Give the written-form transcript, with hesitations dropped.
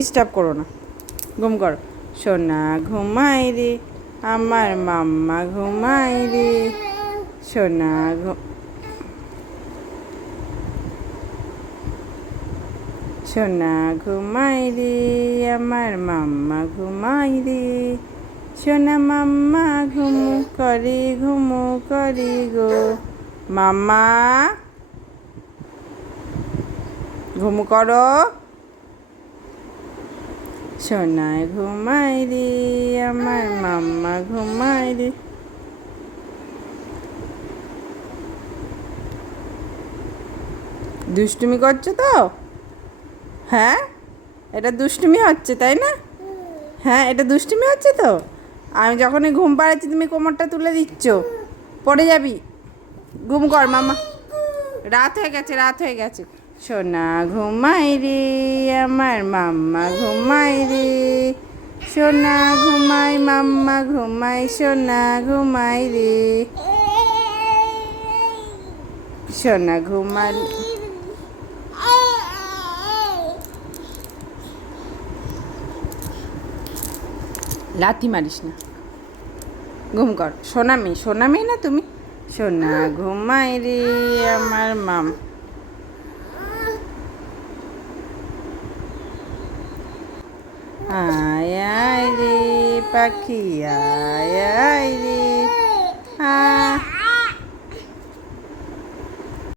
Disturb করো না, ঘুম করো। সোনা ঘুমাই রে আমার মাম্মা ঘুমাই রে, সোনা সোনা ঘুমাই রে আমার মাম্মা ঘুমাই রে, সোনা মাম্মা ঘুমু করে গো, মাম্মা ঘুমু করো। সোনায় ঘুমাই রে আমার মাম্মা ঘুমাই রে। দুষ্টুমি করছো তো? হ্যাঁ, এটা দুষ্টুমি হচ্ছে তাই না? হ্যাঁ, এটা দুষ্টুমি হচ্ছে তো। আমি যখনই ঘুম পাড়াচ্ছি তুমি কোমরটা তুলে দিচ্ছ, পড়ে যাবি। ঘুম কর মামা, রাত হয়ে গেছে, রাত হয়ে গেছে। সোনা ঘুমাই রে আমার মাম্মা ঘুমাই রে, সোনা ঘুমাই মাম্মা ঘুমাই, সোনা ঘুমাই রে, সোনা ঘুমাই। লাথি মারিস না, ঘুম কর। সোনামি, সোনামি না তুমি? সোনা ঘুমাই রে আমার মাম। আয় আয় রে পাখি, আয় আয় রে, আয়।